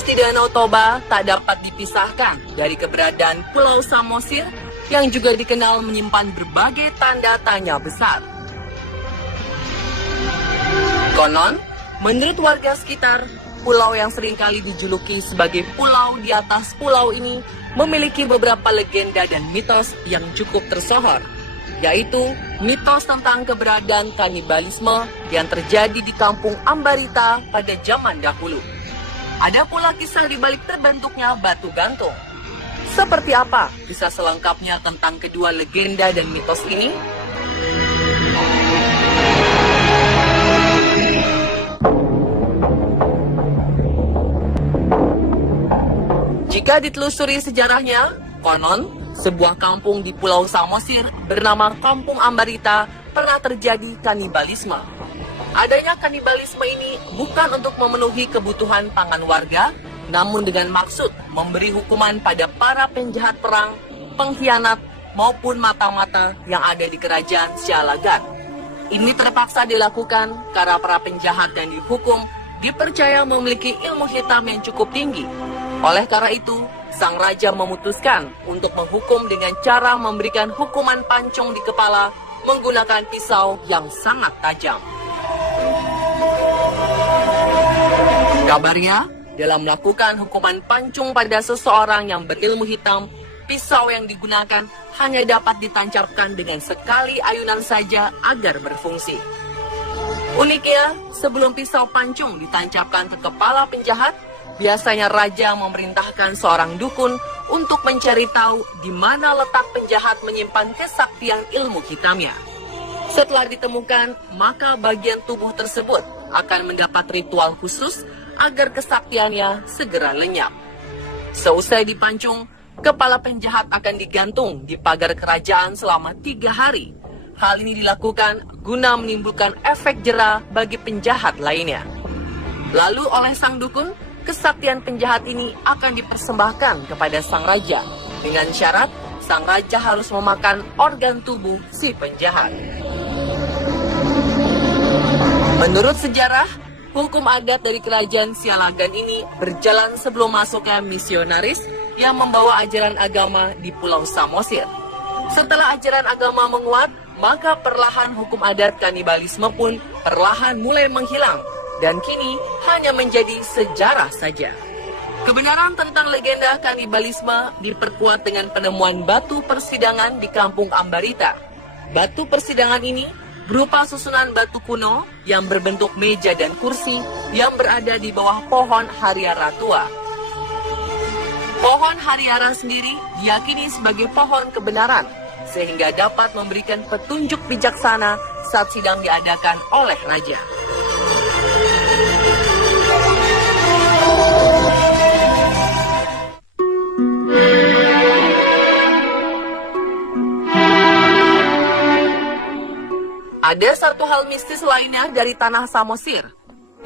Mitos di Danau Toba tak dapat dipisahkan dari keberadaan Pulau Samosir yang juga dikenal menyimpan berbagai tanda tanya besar. Konon, menurut warga sekitar, pulau yang seringkali dijuluki sebagai pulau di atas pulau ini memiliki beberapa legenda dan mitos yang cukup tersohor, yaitu mitos tentang keberadaan kanibalisme yang terjadi di kampung Ambarita pada zaman dahulu. Ada pula kisah di balik terbentuknya batu gantung. Seperti apa kisah selengkapnya tentang kedua legenda dan mitos ini? Jika ditelusuri sejarahnya, konon sebuah kampung di Pulau Samosir bernama Kampung Ambarita pernah terjadi kanibalisme. Adanya kanibalisme ini bukan untuk memenuhi kebutuhan pangan warga, namun dengan maksud memberi hukuman pada para penjahat perang, pengkhianat, maupun mata-mata yang ada di kerajaan Sialagan. Ini terpaksa dilakukan karena para penjahat yang dihukum dipercaya memiliki ilmu hitam yang cukup tinggi. Oleh karena itu, sang raja memutuskan untuk menghukum dengan cara memberikan hukuman pancung di kepala menggunakan pisau yang sangat tajam. Kabarnya, dalam melakukan hukuman pancung pada seseorang yang berilmu hitam, pisau yang digunakan hanya dapat ditancapkan dengan sekali ayunan saja agar berfungsi. Uniknya, sebelum pisau pancung ditancapkan ke kepala penjahat, biasanya raja memerintahkan seorang dukun untuk mencari tahu di mana letak penjahat menyimpan kesaktian ilmu hitamnya. Setelah ditemukan, maka bagian tubuh tersebut akan mendapat ritual khusus agar kesaktiannya segera lenyap. Seusai dipancung, kepala penjahat akan digantung di pagar kerajaan selama 3 hari. Hal ini dilakukan guna menimbulkan efek jera bagi penjahat lainnya. Lalu oleh sang dukun, kesaktian penjahat ini akan dipersembahkan kepada sang raja, dengan syarat sang raja harus memakan organ tubuh si penjahat. Menurut sejarah, hukum adat dari kerajaan Sialagan ini berjalan sebelum masuknya misionaris yang membawa ajaran agama di Pulau Samosir. Setelah ajaran agama menguat, maka perlahan hukum adat kanibalisme pun perlahan mulai menghilang dan kini hanya menjadi sejarah saja. Kebenaran tentang legenda kanibalisme diperkuat dengan penemuan batu persidangan di Kampung Ambarita. Batu persidangan ini berupa susunan batu kuno yang berbentuk meja dan kursi yang berada di bawah pohon hariara tua. Pohon hariara sendiri diyakini sebagai pohon kebenaran, sehingga dapat memberikan petunjuk bijaksana saat sidang diadakan oleh raja. Ada satu hal mistis lainnya dari tanah Samosir,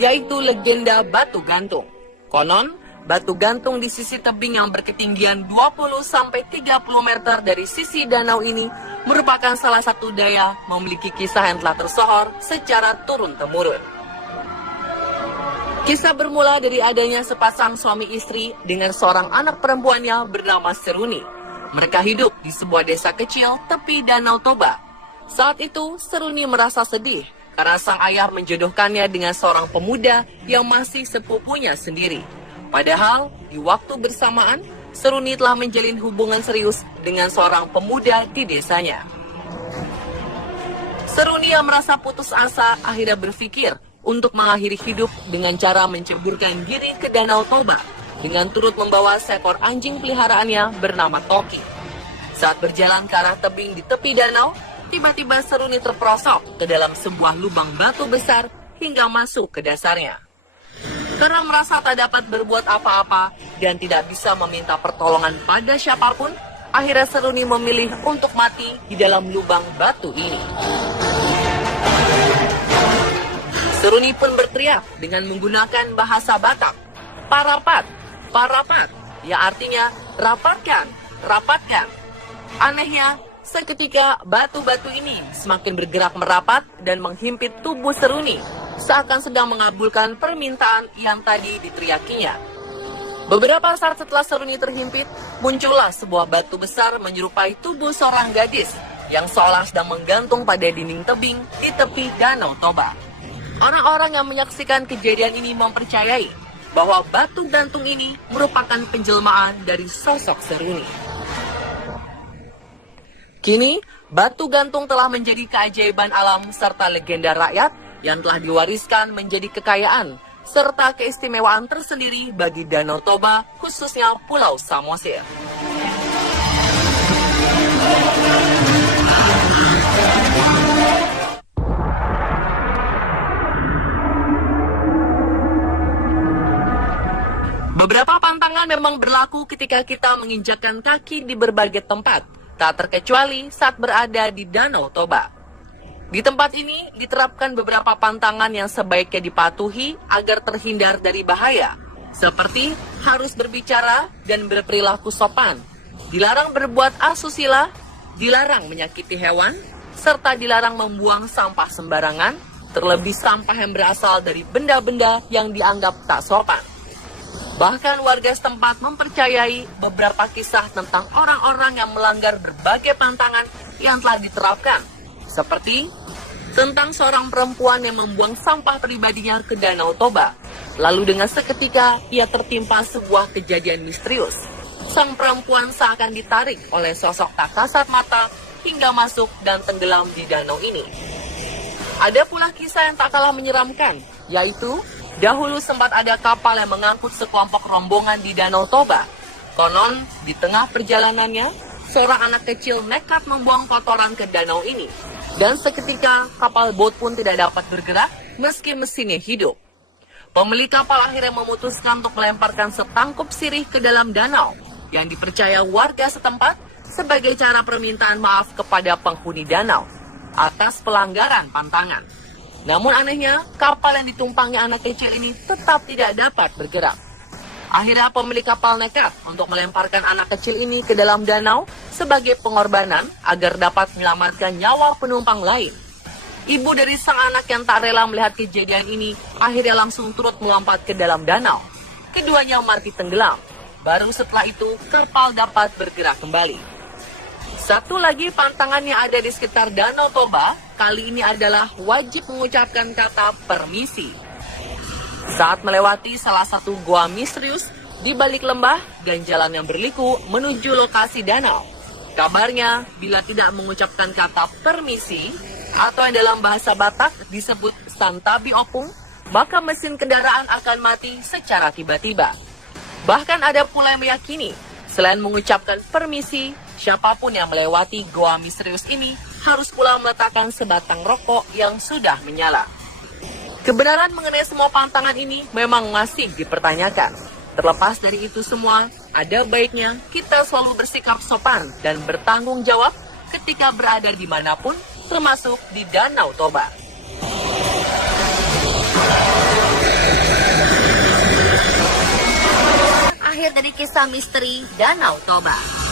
yaitu legenda batu gantung. Konon, batu gantung di sisi tebing yang berketinggian 20-30 meter dari sisi danau ini merupakan salah satu daya memiliki kisah yang telah tersohor secara turun-temurun. Kisah bermula dari adanya sepasang suami istri dengan seorang anak perempuannya bernama Seruni. Mereka hidup di sebuah desa kecil tepi Danau Toba. Saat itu, Seruni merasa sedih karena sang ayah menjodohkannya dengan seorang pemuda yang masih sepupunya sendiri. Padahal, di waktu bersamaan, Seruni telah menjalin hubungan serius dengan seorang pemuda di desanya. Seruni yang merasa putus asa akhirnya berpikir untuk mengakhiri hidup dengan cara menceburkan diri ke Danau Toba dengan turut membawa seekor anjing peliharaannya bernama Toki. Saat berjalan ke arah tebing di tepi danau, tiba-tiba Seruni terperosok ke dalam sebuah lubang batu besar hingga masuk ke dasarnya. Karena merasa tak dapat berbuat apa-apa dan tidak bisa meminta pertolongan pada siapapun, akhirnya Seruni memilih untuk mati di dalam lubang batu ini. Seruni pun berteriak dengan menggunakan bahasa Batak, "Parapat, parapat," yang artinya rapatkan, rapatkan. Anehnya, seketika batu-batu ini semakin bergerak merapat dan menghimpit tubuh Seruni, seakan sedang mengabulkan permintaan yang tadi diteriakinya. Beberapa saat setelah seruni terhimpit, muncullah sebuah batu besar menyerupai tubuh seorang gadis yang seolah sedang menggantung pada dinding tebing di tepi Danau Toba. Orang-orang yang menyaksikan kejadian ini mempercayai bahwa batu gantung ini merupakan penjelmaan dari sosok Seruni. Kini, batu gantung telah menjadi keajaiban alam serta legenda rakyat yang telah diwariskan menjadi kekayaan serta keistimewaan tersendiri bagi Danau Toba, khususnya Pulau Samosir. Beberapa pantangan memang berlaku ketika kita menginjakkan kaki di berbagai tempat, tak terkecuali saat berada di Danau Toba. Di tempat ini diterapkan beberapa pantangan yang sebaiknya dipatuhi agar terhindar dari bahaya, seperti harus berbicara dan berperilaku sopan, dilarang berbuat asusila, dilarang menyakiti hewan, serta dilarang membuang sampah sembarangan, terlebih sampah yang berasal dari benda-benda yang dianggap tak sopan. Bahkan warga setempat mempercayai beberapa kisah tentang orang-orang yang melanggar berbagai pantangan yang telah diterapkan, seperti tentang seorang perempuan yang membuang sampah pribadinya ke Danau Toba. Lalu dengan seketika ia tertimpa sebuah kejadian misterius. Sang perempuan seakan ditarik oleh sosok tak kasat mata hingga masuk dan tenggelam di danau ini. Ada pula kisah yang tak kalah menyeramkan, yaitu dahulu sempat ada kapal yang mengangkut sekelompok rombongan di Danau Toba. Konon, di tengah perjalanannya, seorang anak kecil nekat membuang kotoran ke danau ini. Dan seketika kapal bot pun tidak dapat bergerak meski mesinnya hidup. Pemilik kapal akhirnya memutuskan untuk melemparkan setangkup sirih ke dalam danau yang dipercaya warga setempat sebagai cara permintaan maaf kepada penghuni danau atas pelanggaran pantangan. Namun anehnya, kapal yang ditumpangi anak kecil ini tetap tidak dapat bergerak. Akhirnya pemilik kapal nekat untuk melemparkan anak kecil ini ke dalam danau sebagai pengorbanan agar dapat menyelamatkan nyawa penumpang lain. Ibu dari sang anak yang tak rela melihat kejadian ini akhirnya langsung turut melompat ke dalam danau. Keduanya mati tenggelam. Baru setelah itu kapal dapat bergerak kembali. Satu lagi pantangan yang ada di sekitar Danau Toba kali ini adalah wajib mengucapkan kata permisi saat melewati salah satu goa misterius di balik lembah dan jalan yang berliku menuju lokasi danau. Kabarnya, bila tidak mengucapkan kata permisi, atau yang dalam bahasa Batak disebut santabi opung, maka mesin kendaraan akan mati secara tiba-tiba. Bahkan ada pula yang meyakini, selain mengucapkan permisi, siapapun yang melewati goa misterius ini harus pula meletakkan sebatang rokok yang sudah menyala. Kebenaran mengenai semua pantangan ini memang masih dipertanyakan. Terlepas dari itu semua, ada baiknya kita selalu bersikap sopan dan bertanggung jawab ketika berada dimanapun, termasuk di Danau Toba. Akhir dari kisah misteri Danau Toba.